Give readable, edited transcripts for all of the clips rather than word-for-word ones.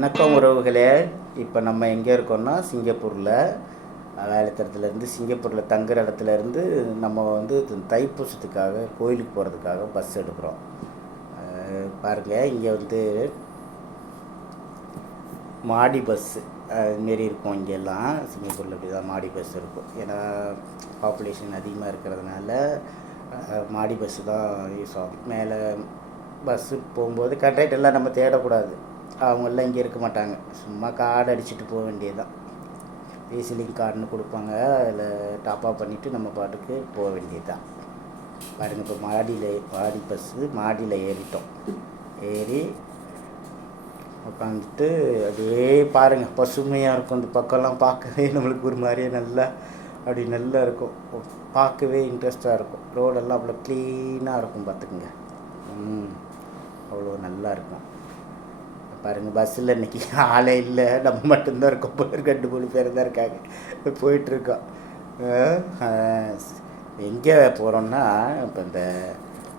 வணக்கம் உறவுகளே. இப்போ நம்ம எங்கே இருக்கோம்னா சிங்கப்பூரில் வேலைத்தரத்துலேருந்து சிங்கப்பூரில் தங்குற இடத்துலேருந்து நம்ம வந்து தைப்பூசத்துக்காக கோயிலுக்கு போகிறதுக்காக பஸ் எடுக்கிறோம். பாருங்கள், இங்கே வந்து மாடி பஸ்ஸு அதுமாரி இருக்கும். இங்கெல்லாம் சிங்கப்பூரில் இப்படி தான் மாடி பஸ் இருக்கும். ஏன்னா பாப்புலேஷன் அதிகமாக இருக்கிறதுனால மாடி பஸ்ஸு தான் யூஸ் ஆகும். மேலே பஸ்ஸு போகும்போது கண்ட்ராக்டர்லாம் நம்ம தேடக்கூடாது. அவங்கெல்லாம் இங்கே இருக்க மாட்டாங்க. சும்மா கார்டு அடிச்சுட்டு போக வேண்டியது தான். விசிலிங் கார்டுன்னு கொடுப்பாங்க. அதில் டாப்அப் பண்ணிவிட்டு நம்ம பாட்டுக்கு போக வேண்டியது தான். பாருங்கள், இப்போ மாடி பஸ்ஸு மாடியில் ஏறிட்டோம். ஏறி உட்காந்துட்டு அப்படியே பாருங்கள், பசுமையாக இருக்கும். இந்த பக்கம்லாம் பார்க்கவே நம்மளுக்கு ஒரு மாதிரியே நல்லா இருக்கும். பார்க்கவே இன்ட்ரெஸ்ட்டாக இருக்கும். ரோடெல்லாம் அவ்வளோ க்ளீனாக இருக்கும். பார்த்துக்குங்க, அவ்வளோ நல்லா இருக்கும். பாருங்கள், பஸ்ஸில் இன்றைக்கி ஆளே இல்லை, நம்ம மட்டும்தான் இருக்கோம். 2-3 பேர் தான் இருக்காங்க. போயிட்டுருக்கோம். எங்கே போகிறோம்னா, இப்போ இந்த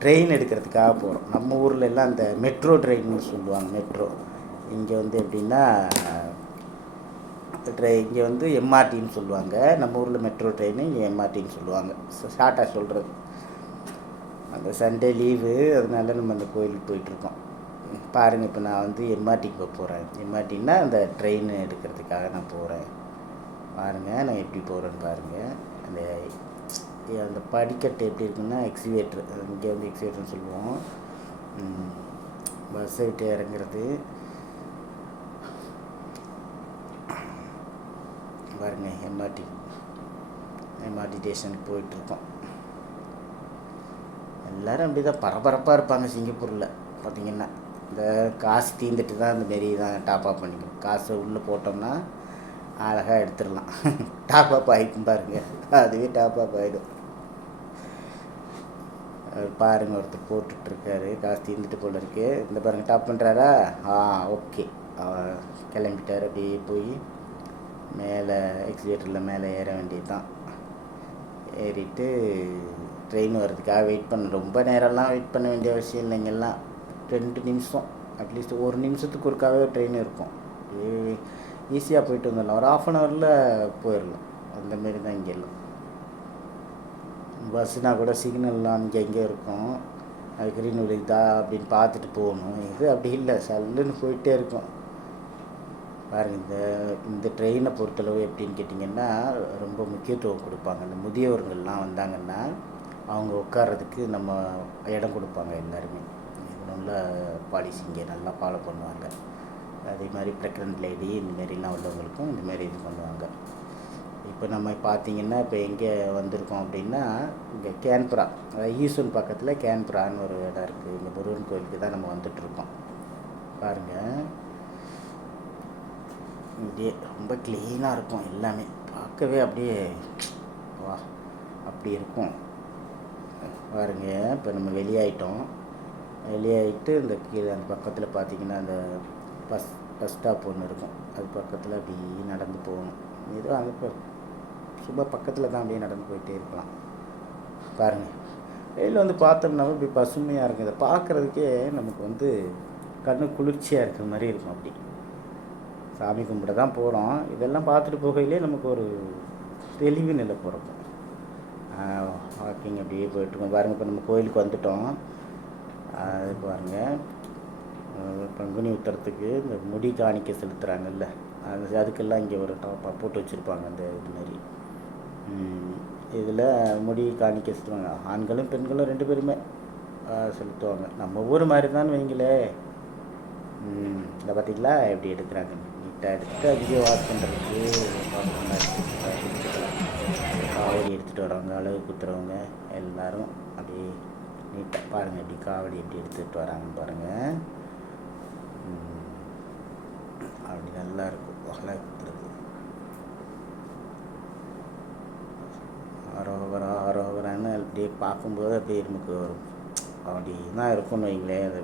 ட்ரெயின் எடுக்கிறதுக்காக போகிறோம். நம்ம ஊரில் எல்லாம் இந்த மெட்ரோ ட்ரெயின்னு சொல்லுவாங்க. மெட்ரோ இங்கே வந்து எப்படின்னா, இங்கே வந்து எம்ஆர்டின்னு சொல்லுவாங்க. நம்ம ஊரில் மெட்ரோ ட்ரெயின், இங்கே எம்ஆர்டின்னு சொல்லுவாங்க. ஷார்ட்டாக சொல்கிறது. அந்த சண்டே லீவு, அதனால நம்ம அந்த கோயிலுக்கு போயிட்டுருக்கோம். பாருங்கள், இப்போ நான் வந்து எம்ஆர்டிக்கு போகிறேன். எம்ஆர்டின்னா அந்த ட்ரெயின் எடுக்கிறதுக்காக நான் போகிறேன். பாருங்கள், நான் எப்படி போகிறேன்னு பாருங்கள். அந்த படிக்கட்டு எப்படி இருக்குன்னா எக்ஸிவேட்ரு. இங்கே வந்து எக்ஸிவேட்டர்னு சொல்லுவோம். பஸ்ஸை விட்டு இறங்குறது. பாருங்கள், எம்ஆர்டி ஸ்டேஷனுக்கு போயிட்டுருக்கோம். எல்லோரும் அப்படி தான் பரபரப்பாக இருப்பாங்க சிங்கப்பூரில். பார்த்திங்கன்னா, இந்த காசு தீர்ந்துட்டு தான் இந்தமாரி தான் டாப்அப் பண்ணிக்கணும். காசை உள்ளே போட்டோம்னா அழகாக எடுத்துடலாம். டாப்அப் ஆகிக்கும் பாருங்கள், அதுவே டாப்அப் ஆகிடும். பாருங்கள், ஒருத்தர் போட்டுட்ருக்காரு. காசு தீர்ந்துட்டு போல இருக்கு. இந்த பாருங்கள், டாப் பண்ணுறாரா? ஓகே, கிளம்பிட்டார். அப்படியே போய் மேலே எக்ஸிலேட்டரில் மேலே ஏற வேண்டியது தான். ஏறிட்டு ட்ரெயின் வர்றதுக்காக வெயிட் பண்ண. ரொம்ப நேரம்லாம் வெயிட் பண்ண வேண்டிய அவசியம் இல்லைங்கெல்லாம். 2 நிமிஷம், அட்லீஸ்ட் 1 நிமிஷத்துக்கு ஒருக்காவே ட்ரெயின் இருக்கும். ஈஸியாக போயிட்டு வந்துடலாம். ஒரு 1/2 ஹவரில் போயிடலாம். அந்தமாரி தான் இங்கெல்லாம். பஸ்ஸுனால் கூட சிக்னல்லாம் அங்கே இருக்கும். அது கிரீன் விழுதா அப்படின்னு பார்த்துட்டு போகணும். இது அப்படி இல்லை, சல்லுன்னு போயிட்டே இருக்கும். பாருங்கள், இந்த ட்ரெயினை பொறுத்தளவு எப்படின்னு கேட்டிங்கன்னா, ரொம்ப முக்கியத்துவம் கொடுப்பாங்க. இந்த முதியோர்கள்லாம் வந்தாங்கன்னா அவங்க உட்கார்றதுக்கு நம்ம இடம் கொடுப்பாங்க. எல்லாருமே நல்ல பாலிசி இங்கே நல்லா ஃபாலோ பண்ணுவாங்க. அதே மாதிரி ப்ரெக்னென்ட் லேடி இந்தமாரிலாம் உள்ளவங்களுக்கும் இந்தமாரி இது பண்ணுவாங்க. இப்போ நம்ம பார்த்திங்கன்னா, இப்போ எங்கே வந்திருக்கோம் அப்படின்னா, இங்கே கேன்புரா, ஈசூன் பக்கத்தில் கேன்புரான்னு ஒரு இடம் இருக்குது. இங்கே முருகன் கோயிலுக்கு தான் நம்ம வந்துட்டுருக்கோம். பாருங்கள், இப்படியே ரொம்ப க்ளீனாக இருக்கும். எல்லாமே பார்க்கவே அப்படியே வா அப்படி இருக்கும். பாருங்கள், இப்போ நம்ம வெளியாயிட்டோம். வெளியாகிட்டு இந்த கீழே அந்த பக்கத்தில் பார்த்திங்கன்னா அந்த பஸ் ஸ்டாப் ஒன்று இருக்கும். அது பக்கத்தில் அப்படி நடந்து போகணும். ஏதோ அங்கே சும்மா பக்கத்தில் தான் அப்படியே நடந்து போயிட்டே இருக்கலாம். பாருங்கள், வெளியில் வந்து பார்த்தோம்னா இப்படி பசுமையாக இருக்குது. இதை பார்க்குறதுக்கே நமக்கு வந்து கண்ணு குளிர்ச்சியாக இருக்கிற மாதிரி இருக்கும். அப்படி சாமி கும்பிட தான் போகிறோம். இதெல்லாம் பார்த்துட்டு போகையிலே நமக்கு ஒரு தெளிவு நிலை பிறக்கும். வாக்கிங் அப்படியே போயிட்டுருக்கோம். பாருங்கள், இப்போ நம்ம கோயிலுக்கு வந்துவிட்டோம். அது பாருங்கள், பங்குனி உத்தரத்துக்கு இந்த முடி காணிக்க செலுத்துகிறாங்கல்ல, அதுக்கெல்லாம் இங்கே ஒரு டாப்பாக போட்டு வச்சுருப்பாங்க. அந்த இதுமாரி இதில் முடி காணிக்க செலுத்துவாங்க. ஆண்களும் பெண்களும் 2 பேருமே செலுத்துவாங்க. நம்ம ஊர் மாதிரி தான் வைங்களே. இதை பார்த்திங்களா எப்படி எடுக்கிறாங்க. நீட்டாக எடுத்துகிட்டு அதுக்கே வாஷ் பண்ணுறதுக்கு காவடி எடுத்துகிட்டு வரவங்க, அழகு குத்துறவங்க எல்லோரும் அப்படியே நீட்டாக பாருங்கள். எப்படி காவடி எப்படி எடுத்துகிட்டு வராங்கன்னு பாருங்கள். அப்படி நல்லா இருக்கும். அழகு குத்துறது. ஆரோகரான்னு அப்படியே பார்க்கும்போது அப்படியே நமக்கு அப்படி தான் இருக்கும்னு வைங்களேன். அது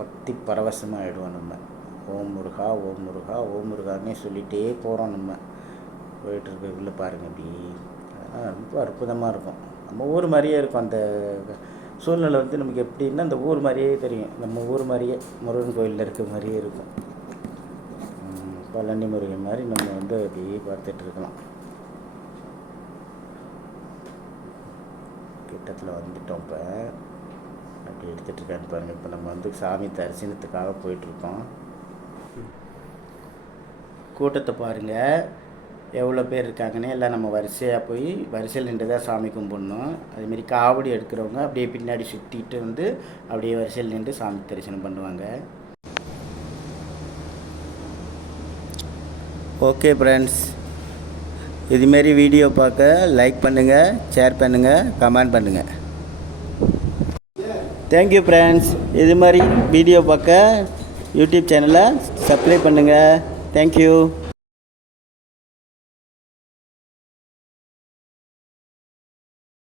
பக்தி பரவசமாக ஆகிடுவோம் நம்ம. ஓம் முருகா, ஓம் முருகா, ஓம் முருகான்னே சொல்லிகிட்டே போகிறோம். நம்ம போயிட்டுருக்குள்ள பாருங்கள், அப்படி அதெல்லாம் ரொம்ப அற்புதமாக இருக்கும். நம்ம ஊர் மாதிரியே இருக்கும். அந்த சூழ்நிலை வந்து நமக்கு எப்படின்னா, அந்த ஊர் மாதிரியே தெரியும். நம்ம ஊர் மாதிரியே முருகன் கோயிலில் இருக்க மாதிரியே இருக்கும். பழனி முருகன் மாதிரி நம்ம வந்து அப்படியே பார்த்துட்ருக்கலாம். கிட்டத்தில் வந்துட்டோம். இப்போ அப்படி எடுத்துகிட்ருக்கான்னு பாருங்கள். இப்போ நம்ம வந்து சாமி தரிசனத்துக்காக போயிட்டுருக்கோம். கூட்டத்தை பாருங்கள் எவ்வளோ பேர் இருக்காங்கன்னு. எல்லாம் நம்ம வரிசையாக போய் வரிசையில் நின்று தான் சாமி கும்பிடணும். அதுமாரி காவடி எடுக்கிறவங்க அப்படியே பின்னாடி சுற்றிட்டு வந்து அப்படியே வரிசையில் நின்று சாமி தரிசனம் பண்ணுவாங்க. ஓகே ஃப்ரெண்ட்ஸ், இதுமாரி வீடியோ பார்க்க லைக் பண்ணுங்கள், ஷேர் பண்ணுங்கள், கமெண்ட் பண்ணுங்கள். Thank you friends. இது மாதிரி வீடியோ பார்க்க யூடியூப் சேனலை சப்ஸ்கிரைப் பண்ணுங்கள். தேங்க்யூ.